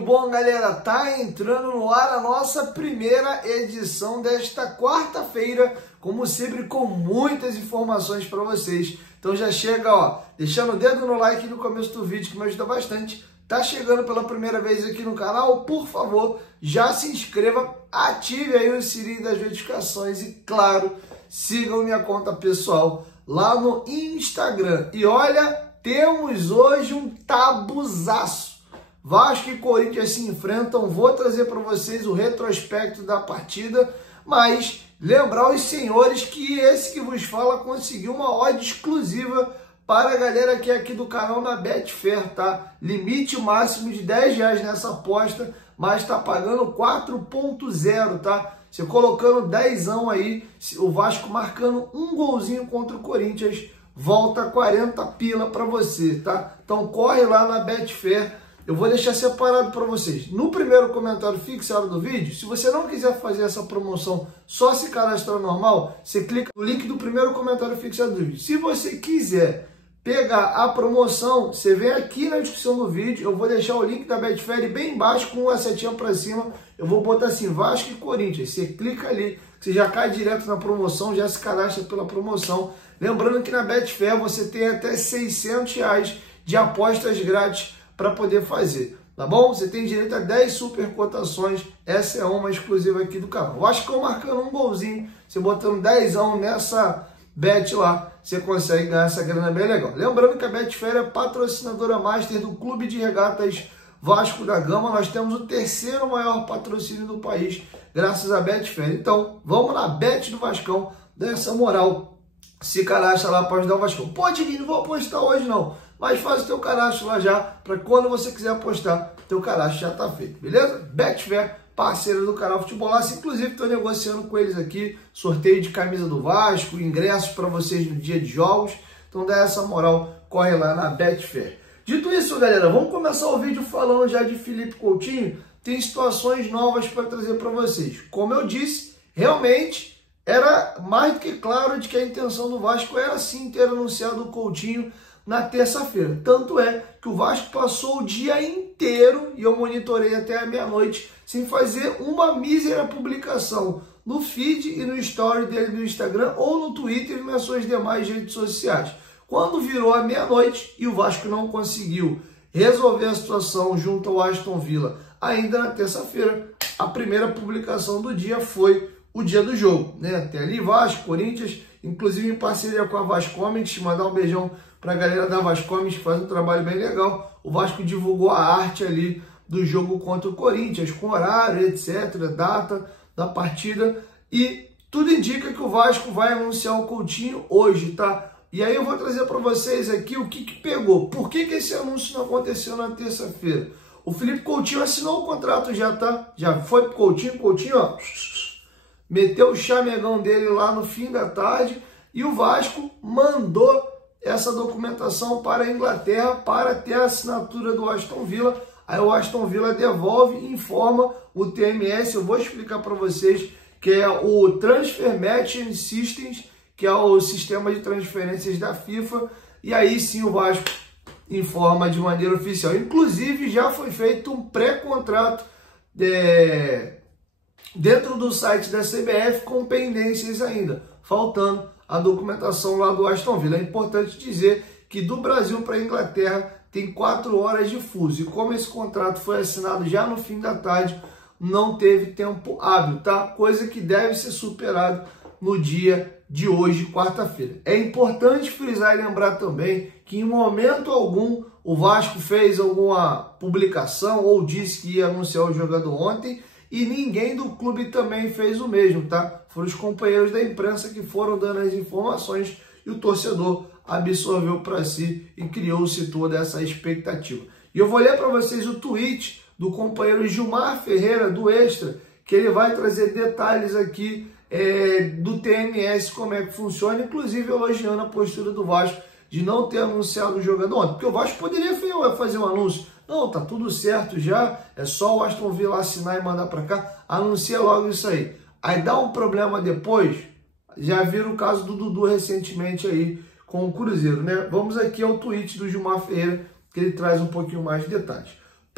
bom, galera? Tá entrando no ar a nossa primeira edição desta quarta-feira, como sempre, com muitas informações para vocês. Então já chega, ó, deixando o dedo no like no começo do vídeo, que me ajuda bastante. Tá chegando pela primeira vez aqui no canal, por favor, já se inscreva, ative aí o sininho das notificações e, claro, sigam minha conta pessoal lá no Instagram. E olha, temos hoje um tabuzaço. Vasco e Corinthians se enfrentam, vou trazer para vocês o retrospecto da partida, mas lembrar os senhores que esse que vos fala conseguiu uma odd exclusiva para a galera que é aqui do canal na Betfair, tá? Limite máximo de R$10 nessa aposta, mas tá pagando 4.0, tá? Você colocando 10 aí, o Vasco marcando um golzinho contra o Corinthians, volta 40 pila para você, tá? Então corre lá na Betfair. Eu vou deixar separado para vocês. No primeiro comentário fixado do vídeo, se você não quiser fazer essa promoção, só se cadastrar normal, você clica no link do primeiro comentário fixado do vídeo. Se você quiser pegar a promoção, você vem aqui na descrição do vídeo, eu vou deixar o link da Betfair bem embaixo com a setinha para cima, eu vou botar assim, Vasco e Corinthians. Você clica ali, você já cai direto na promoção, já se cadastra pela promoção. Lembrando que na Betfair você tem até R$600 de apostas grátis para poder fazer, tá bom? Você tem direito a 10 super cotações, essa é uma exclusiva aqui do canal. Eu acho que eu marcando um golzinho, você botando 10 nessa bet lá, você consegue ganhar essa grana bem legal. Lembrando que a Betfair é patrocinadora master do Clube de Regatas Vasco da Gama, nós temos o terceiro maior patrocínio do país, graças à Betfair. Então, vamos na bet do Vascão, dá essa moral, se cadastra lá para ajudar o Vascão. Pode vir, não vou apostar hoje não, mas faz o teu cadastro lá já, para quando você quiser apostar, teu cadastro já está feito, beleza? Betfair, parceiro do canal Futebolaço, inclusive estou negociando com eles aqui, sorteio de camisa do Vasco, ingressos para vocês no dia de jogos, então dá essa moral, corre lá na Betfair. Dito isso, galera, vamos começar o vídeo falando já de Felipe Coutinho, tem situações novas para trazer para vocês. Como eu disse, realmente era mais do que claro de que a intenção do Vasco era sim ter anunciado o Coutinho na terça-feira. Tanto é que o Vasco passou o dia inteiro, e eu monitorei até a meia-noite, sem fazer uma mísera publicação no feed e no story dele no Instagram ou no Twitter e nas suas demais redes sociais. Quando virou a meia-noite e o Vasco não conseguiu resolver a situação junto ao Aston Villa ainda na terça-feira, a primeira publicação do dia foi o dia do jogo, né? Tem ali Vasco, Corinthians, inclusive em parceria com a Vascomics, mandar um beijão para a galera da Vascomics, que faz um trabalho bem legal. O Vasco divulgou a arte ali do jogo contra o Corinthians, com horário, etc., data da partida, e tudo indica que o Vasco vai anunciar o Coutinho hoje, tá? E aí eu vou trazer para vocês aqui o que pegou. Por que esse anúncio não aconteceu na terça-feira? O Felipe Coutinho assinou o contrato já, tá? Já foi pro Coutinho, ó, meteu o chamegão dele lá no fim da tarde, e o Vasco mandou essa documentação para a Inglaterra para ter a assinatura do Aston Villa. Aí o Aston Villa devolve e informa o TMS, eu vou explicar para vocês, que é o Transfer Matching Systems, que é o sistema de transferências da FIFA, e aí sim o Vasco informa de maneira oficial. Inclusive já foi feito um pré-contrato dentro do site da CBF com pendências ainda, faltando a documentação lá do Aston Villa. É importante dizer que do Brasil para a Inglaterra tem 4 horas de fuso, e como esse contrato foi assinado já no fim da tarde, não teve tempo hábil, tá? Coisa que deve ser superado no dia de hoje, quarta-feira. É importante frisar e lembrar também que em momento algum o Vasco fez alguma publicação ou disse que ia anunciar o jogador ontem, e ninguém do clube também fez o mesmo, tá? Foram os companheiros da imprensa que foram dando as informações e o torcedor absorveu para si e criou-se toda essa expectativa. E eu vou ler para vocês o tweet do companheiro Gilmar Ferreira, do Extra, que ele vai trazer detalhes aqui do TMS, como é que funciona, inclusive elogiando a postura do Vasco de não ter anunciado o jogador ontem, porque o Vasco poderia fazer um anúncio. Não, tá tudo certo já, é só o Aston Villa assinar e mandar para cá, anuncia logo isso aí. Aí dá um problema depois, já viram o caso do Dudu recentemente aí com o Cruzeiro, né? Vamos aqui ao tweet do Gilmar Ferreira, que ele traz um pouquinho mais de detalhes.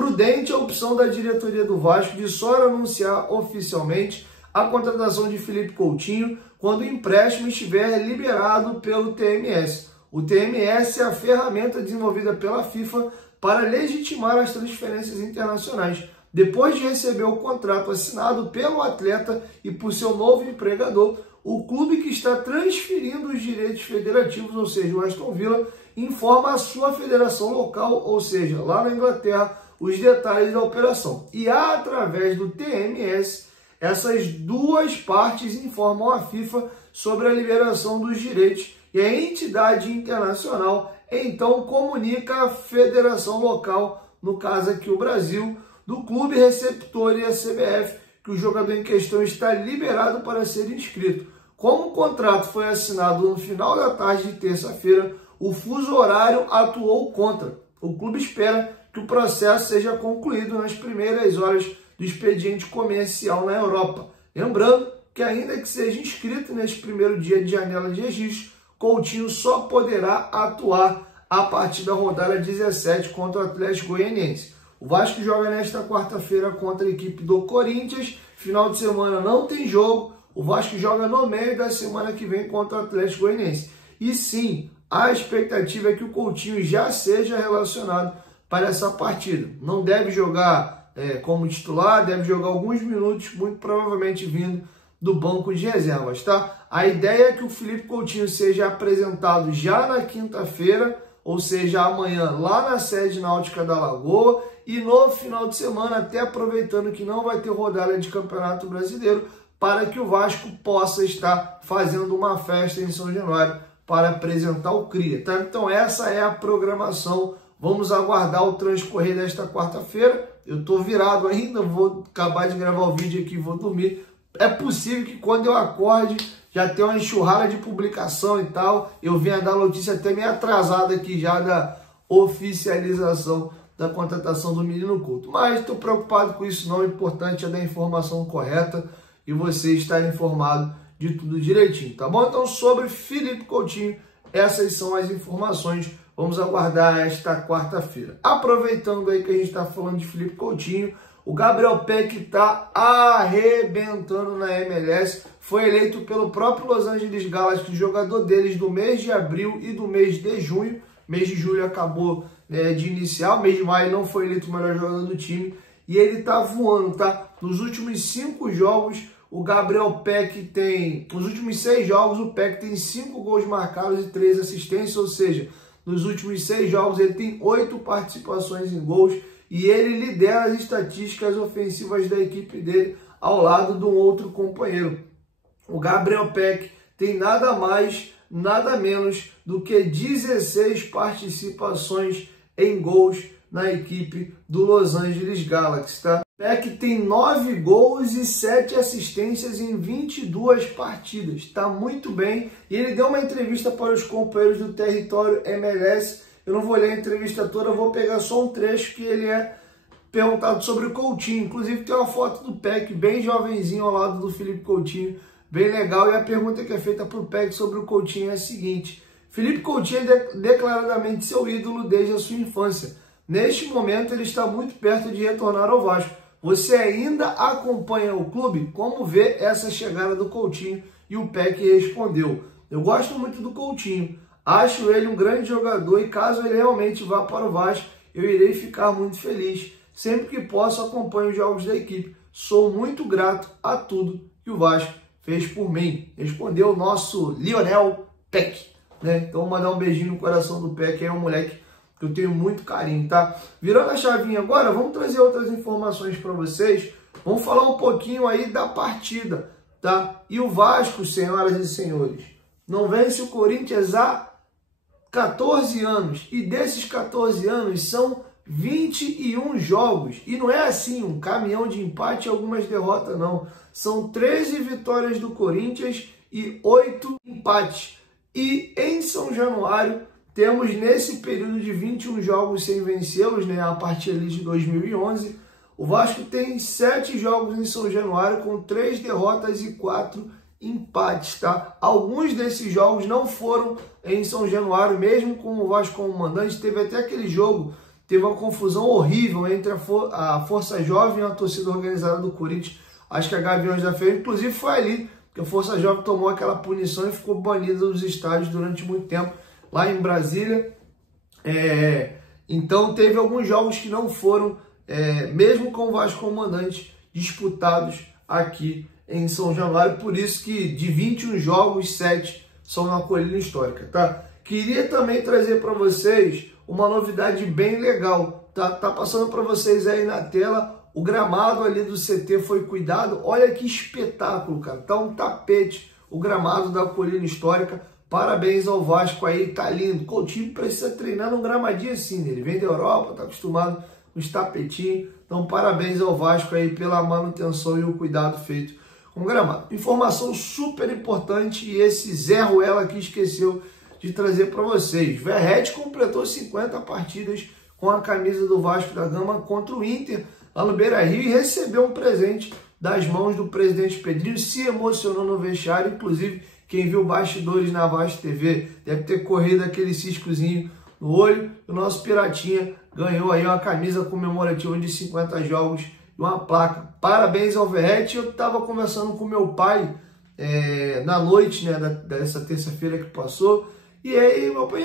prudente a opção da diretoria do Vasco de só anunciar oficialmente a contratação de Felipe Coutinho quando o empréstimo estiver liberado pelo TMS. O TMS é a ferramenta desenvolvida pela FIFA para legitimar as transferências internacionais. Depois de receber o contrato assinado pelo atleta e por seu novo empregador, o clube que está transferindo os direitos federativos, ou seja, o Aston Villa, informa a sua federação local, ou seja, lá na Inglaterra, os detalhes da operação. E através do TMS, essas duas partes informam a FIFA sobre a liberação dos direitos e a entidade internacional então comunica a federação local, no caso aqui o Brasil, do clube receptor e a CBF, que o jogador em questão está liberado para ser inscrito. Como o contrato foi assinado no final da tarde de terça-feira, o fuso horário atuou contra. O clube espera que o processo seja concluído nas primeiras horas do expediente comercial na Europa. Lembrando que ainda que seja inscrito neste primeiro dia de janela de registro, Coutinho só poderá atuar a partir da rodada 17 contra o Atlético Goianiense. O Vasco joga nesta quarta-feira contra a equipe do Corinthians. Final de semana não tem jogo. O Vasco joga no meio da semana que vem contra o Atlético Goianiense. E sim, a expectativa é que o Coutinho já seja relacionado para essa partida. Não deve jogar como titular, deve jogar alguns minutos, muito provavelmente vindo do banco de reservas, tá? A ideia é que o Felipe Coutinho seja apresentado já na quinta-feira, ou seja, amanhã lá na sede náutica da Lagoa, e no final de semana, até aproveitando que não vai ter rodada de Campeonato Brasileiro, para que o Vasco possa estar fazendo uma festa em São Januário para apresentar o Cria, tá? Então essa é a programação. Vamos aguardar o transcorrer desta quarta-feira. Eu tô virado ainda, vou acabar de gravar o vídeo aqui e vou dormir. É possível que quando eu acorde já tenha uma enxurrada de publicação e tal. Eu venha dar notícia até meio atrasada aqui já da oficialização da contratação do Menino Couto. Mas estou preocupado com isso não, o importante é dar a informação correta e você estar informado de tudo direitinho, tá bom? Então sobre Felipe Coutinho, essas são as informações. Vamos aguardar esta quarta-feira. Aproveitando aí que a gente está falando de Felipe Coutinho, o Gabriel Peck está arrebentando na MLS. Foi eleito pelo próprio Los Angeles Galaxy, jogador deles do mês de abril e do mês de junho. Mês de julho acabou de iniciar, o mês de maio não foi eleito o melhor jogador do time. E ele tá voando, tá? Nos últimos 5 jogos, o Gabriel Peck tem... Nos últimos 6 jogos, o Peck tem 5 gols marcados e 3 assistências, ou seja, nos últimos 6 jogos ele tem 8 participações em gols e ele lidera as estatísticas ofensivas da equipe dele ao lado de um outro companheiro. O Gabriel Peck tem nada mais, nada menos do que 16 participações em gols na equipe do Los Angeles Galaxy, tá? Peck tem 9 gols e 7 assistências em 22 partidas. Tá muito bem. E ele deu uma entrevista para os companheiros do Território MLS. Eu não vou ler a entrevista toda, eu vou pegar só um trecho que ele é perguntado sobre o Coutinho. Inclusive tem uma foto do Peck bem jovenzinho ao lado do Felipe Coutinho. Bem legal. E a pergunta que é feita para o Peck sobre o Coutinho é a seguinte. Felipe Coutinho é declaradamente seu ídolo desde a sua infância. Neste momento ele está muito perto de retornar ao Vasco. Você ainda acompanha o clube? Como vê essa chegada do Coutinho? E o Peck respondeu: eu gosto muito do Coutinho, acho ele um grande jogador e caso ele realmente vá para o Vasco, eu irei ficar muito feliz. Sempre que posso acompanho os jogos da equipe. Sou muito grato a tudo que o Vasco fez por mim. Respondeu o nosso Lionel Peck, né? Então vou mandar um beijinho no coração do Peck, é um moleque que eu tenho muito carinho, tá? Virando a chavinha agora, vamos trazer outras informações para vocês. Vamos falar um pouquinho aí da partida, tá? E o Vasco, senhoras e senhores, não vence o Corinthians há 14 anos. E desses 14 anos são 21 jogos. E não é assim, um caminhão de empate e algumas derrotas, não. São 13 vitórias do Corinthians e 8 empates. E em São Januário, temos nesse período de 21 jogos sem vencê-los, né, a partir ali de 2011, o Vasco tem 7 jogos em São Januário com 3 derrotas e 4 empates, tá? Alguns desses jogos não foram em São Januário, mesmo com o Vasco como mandante. Teve até aquele jogo teve uma confusão horrível entre a Força Jovem e a torcida organizada do Corinthians, acho que a Gaviões da Fiel, inclusive foi ali que a Força Jovem tomou aquela punição e ficou banida dos estádios durante muito tempo, lá em Brasília. Então teve alguns jogos que não foram, mesmo com o Vasco comandante, disputados aqui em São Januário, por isso que de 21 jogos, 7 são na Colina Histórica, tá? Queria também trazer para vocês uma novidade bem legal, tá passando para vocês aí na tela. O gramado ali do CT foi cuidado. Olha que espetáculo, cara. Tá um tapete o gramado da Colina Histórica. Parabéns ao Vasco aí, tá lindo. O time precisa treinar num gramadinho assim, né? Ele vem da Europa, tá acostumado com os tapetinhos. Então parabéns ao Vasco aí pela manutenção e o cuidado feito com o gramado. Informação super importante, e esse Zé Ruela aqui esqueceu de trazer para vocês. Verratti completou 50 partidas com a camisa do Vasco da Gama contra o Inter lá no Beira-Rio e recebeu um presente das mãos do presidente Pedrinho, se emocionou no vestiário. Inclusive, quem viu bastidores na Vasco TV deve ter corrido aquele ciscozinho no olho. O nosso Piratinha ganhou aí uma camisa comemorativa de 50 jogos e uma placa. Parabéns ao Verratti. Eu estava conversando com meu pai na noite, né, dessa terça-feira que passou. E aí, meu pai,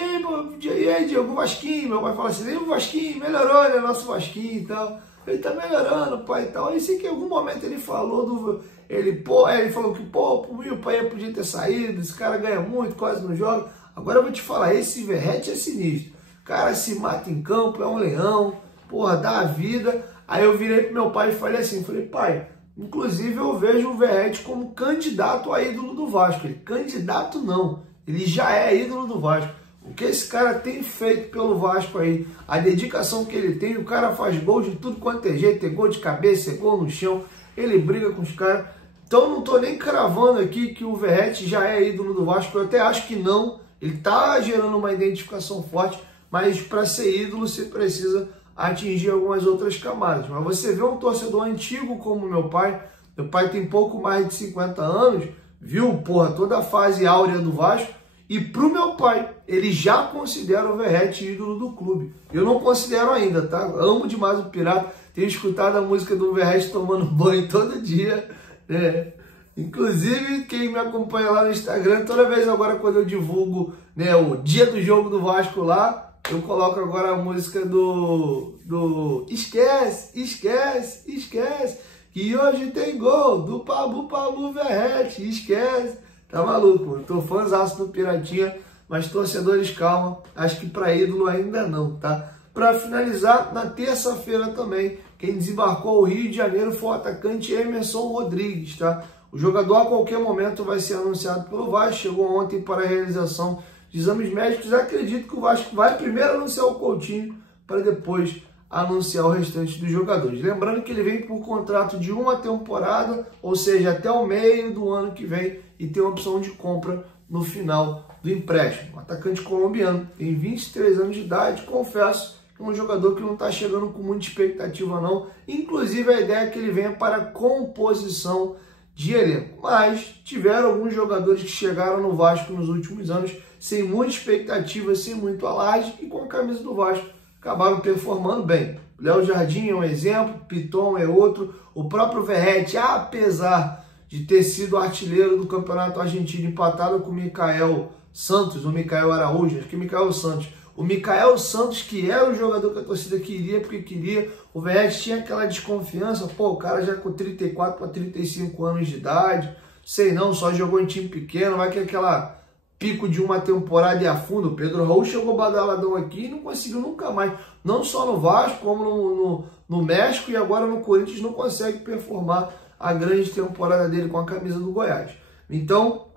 e aí, Diego, o Vasquinho? Meu pai fala assim, o Vasquinho melhorou, né, nosso Vasquinho e tal. Ele tá melhorando, pai, e tal. Aí sei que em algum momento ele falou ele falou que, o pai podia ter saído, esse cara ganha muito, quase não joga. Agora eu vou te falar, esse Verratti é sinistro. O cara se mata em campo, é um leão, porra, dá a vida. Aí eu virei pro meu pai e falei assim, pai, inclusive eu vejo o Verratti como candidato a ídolo do Vasco. Ele, candidato não, ele já é ídolo do Vasco. O que esse cara tem feito pelo Vasco aí, a dedicação que ele tem, o cara faz gol de tudo quanto é jeito, é gol de cabeça, é gol no chão, ele briga com os caras. Então não tô nem cravando aqui que o Verratti já é ídolo do Vasco, eu até acho que não, ele tá gerando uma identificação forte, mas para ser ídolo você precisa atingir algumas outras camadas. Mas você vê um torcedor antigo como meu pai tem pouco mais de 50 anos, viu, porra, toda a fase áurea do Vasco. E pro meu pai, ele já considera o Verratti ídolo do clube. Eu não considero ainda, tá? Amo demais o Pirata. Tenho escutado a música do Verratti tomando banho todo dia, né? Inclusive, quem me acompanha lá no Instagram, toda vez agora quando eu divulgo, né, o dia do jogo do Vasco lá, eu coloco agora a música do Esquece, esquece, esquece, que hoje tem gol do Pablo Verratti, esquece. Tá maluco, eu tô fãzaço do Piratinha, mas torcedores, calma, acho que para ídolo ainda não, tá? Para finalizar, na terça-feira também, quem desembarcou ao Rio de Janeiro foi o atacante Emerson Rodrigues, tá? O jogador a qualquer momento vai ser anunciado pelo Vasco, chegou ontem para a realização de exames médicos. Acredito que o Vasco vai primeiro anunciar o Coutinho, para depois anunciar o restante dos jogadores. Lembrando que ele vem por contrato de uma temporada, ou seja, até o meio do ano que vem, e tem uma opção de compra no final do empréstimo. Um atacante colombiano, tem 23 anos de idade, confesso que é um jogador que não está chegando com muita expectativa não, inclusive a ideia é que ele venha para composição de elenco, mas tiveram alguns jogadores que chegaram no Vasco nos últimos anos sem muita expectativa, sem muito alarde, e com a camisa do Vasco acabaram performando bem. Léo Jardim é um exemplo, Piton é outro, o próprio Verratti, apesar de ter sido artilheiro do Campeonato Argentino, empatado com o Micael Santos, ou Micael Araújo, acho que é Micael Santos. O Micael Santos, que era o jogador que a torcida queria, porque queria, o Verratti tinha aquela desconfiança, pô, o cara já com 34 para 35 anos de idade, sei não, só jogou em time pequeno, vai que aquela pico de uma temporada e afunda. O Pedro Raul chegou badaladão aqui e não conseguiu nunca mais, não só no Vasco, como no México, e agora no Corinthians não consegue performar a grande temporada dele com a camisa do Goiás. Então,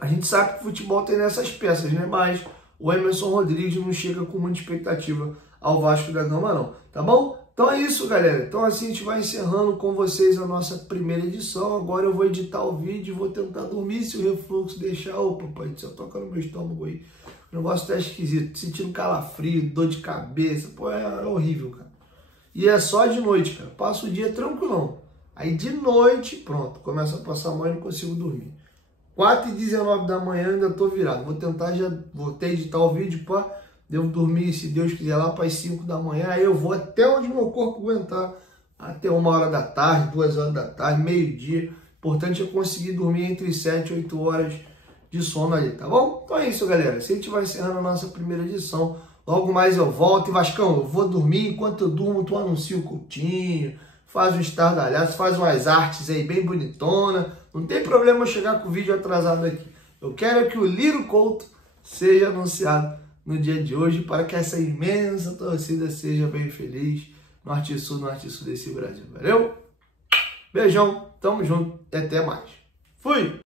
a gente sabe que o futebol tem nessas peças, né? Mas o Emerson Rodrigues não chega com muita expectativa ao Vasco da Gama, não. Tá bom? Então é isso, galera. Então assim a gente vai encerrando com vocês a nossa primeira edição. Agora eu vou editar o vídeo e vou tentar dormir se o refluxo deixar. Ô, papai do céu, toca no meu estômago aí. O negócio tá esquisito. Sentindo calafrio, dor de cabeça. Pô, é horrível, cara. E é só de noite, cara. Passa o dia tranquilão. Aí de noite, pronto, começa a passar mal e não consigo dormir. 4h19 da manhã ainda tô virado. Vou tentar, já vou até editar o vídeo para Devo dormir, se Deus quiser, lá para as 5 da manhã. Aí eu vou até onde meu corpo aguentar. Até 1h da tarde, 2h da tarde, meio-dia. Importante é conseguir dormir entre 7 e 8 horas de sono ali, tá bom? Então é isso, galera. Se a gente vai encerrando a nossa primeira edição, logo mais eu volto. E Vascão, eu vou dormir. Enquanto eu durmo, tu anuncia o Coutinho, faz um estardalhaço, faz umas artes aí bem bonitona. Não tem problema eu chegar com o vídeo atrasado aqui. Eu quero que o Liro Couto seja anunciado no dia de hoje para que essa imensa torcida seja bem feliz. Norte-Sul, Norte-Sul desse Brasil. Valeu? Beijão, tamo junto e até mais. Fui!